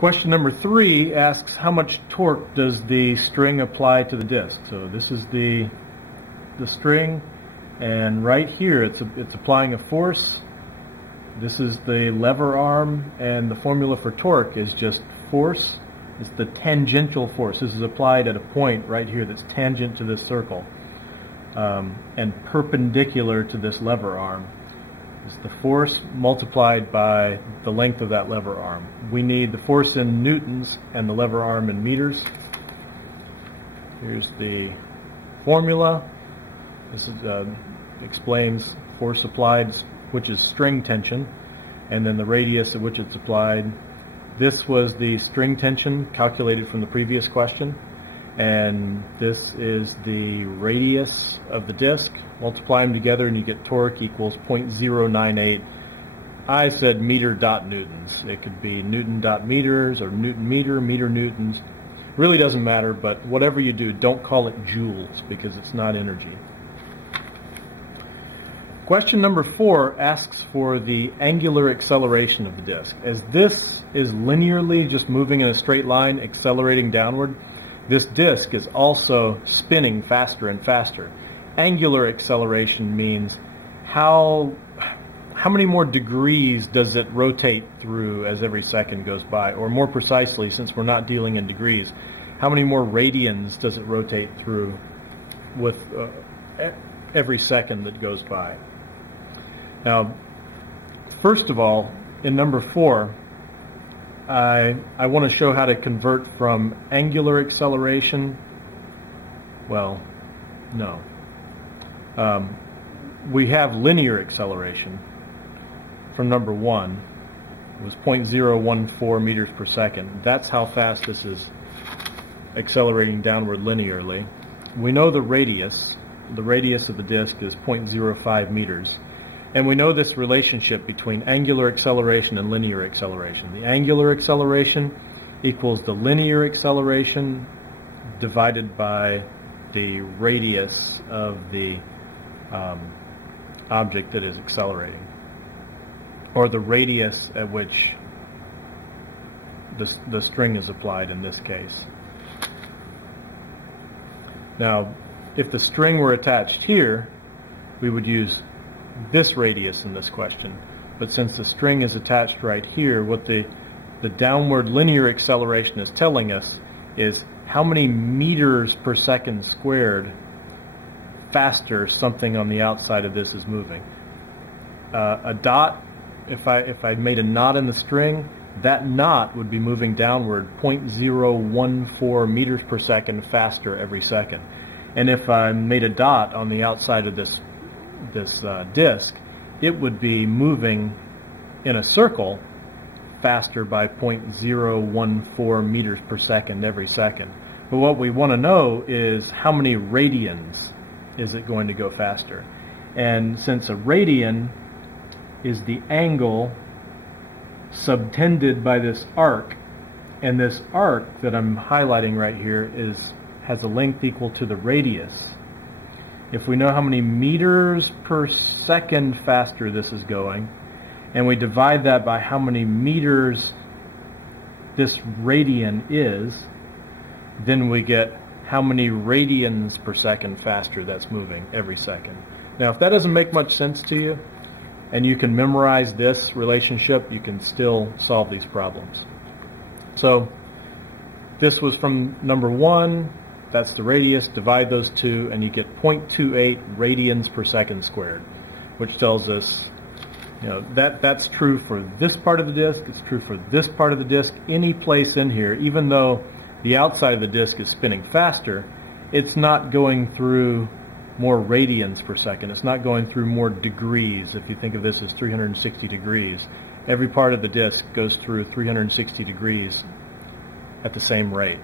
Question number 3 asks how much torque does the string apply to the disc. So this is the string, and right here it's applying a force. This is the lever arm, and the formula for torque is just force. It's the tangential force. This is applied at a point right here that's tangent to this circle and perpendicular to this lever arm. It's the force multiplied by the length of that lever arm. We need the force in newtons and the lever arm in meters. Here's the formula. This is, explains force applied, which is string tension, and then the radius at which it's applied. This was the string tension calculated from the previous question, and this is the radius of the disc. Multiply them together and you get torque equals 0.098. I said meter dot newtons. It could be newton dot meters or newton meter, meter newtons. Really doesn't matter, but whatever you do, don't call it joules because it's not energy. Question number 4 asks for the angular acceleration of the disc. As this is linearly just moving in a straight line, accelerating downward, this disc is also spinning faster and faster. Angular acceleration means how many more degrees does it rotate through as every second goes by, or more precisely, since we're not dealing in degrees, how many more radians does it rotate through with every second that goes by. Now, first of all, in number 4, I want to show how to convert from angular acceleration. Well, no. We have linear acceleration from number 1. It was 0.014 meters per second. That's how fast this is accelerating downward linearly. We know the radius of the disc is 0.05 meters. And we know this relationship between angular acceleration and linear acceleration. The angular acceleration equals the linear acceleration divided by the radius of the object that is accelerating, or the radius at which the string is applied in this case. Now, if the string were attached here, we would use this radius in this question, but since the string is attached right here, what the downward linear acceleration is telling us is how many meters per second squared faster something on the outside of this is moving. A dot, if I made a knot in the string, that knot would be moving downward 0.014 meters per second faster every second. And if I made a dot on the outside of this disc, it would be moving in a circle faster by 0.014 meters per second every second. But what we want to know is how many radians is it going to go faster. And since a radian is the angle subtended by this arc, and this arc that I'm highlighting right here has a length equal to the radius. If we know how many meters per second faster this is going, and we divide that by how many meters this radian is, then we get how many radians per second faster that's moving every second. Now, if that doesn't make much sense to you, and you can memorize this relationship, you can still solve these problems. So, this was from number 1. That's the radius. Divide those two and you get 0.28 radians per second squared, which tells us, that's true for this part of the disc. It's true for this part of the disc. Any place in here, even though the outside of the disc is spinning faster, it's not going through more radians per second. It's not going through more degrees. If you think of this as 360 degrees, every part of the disc goes through 360 degrees at the same rate.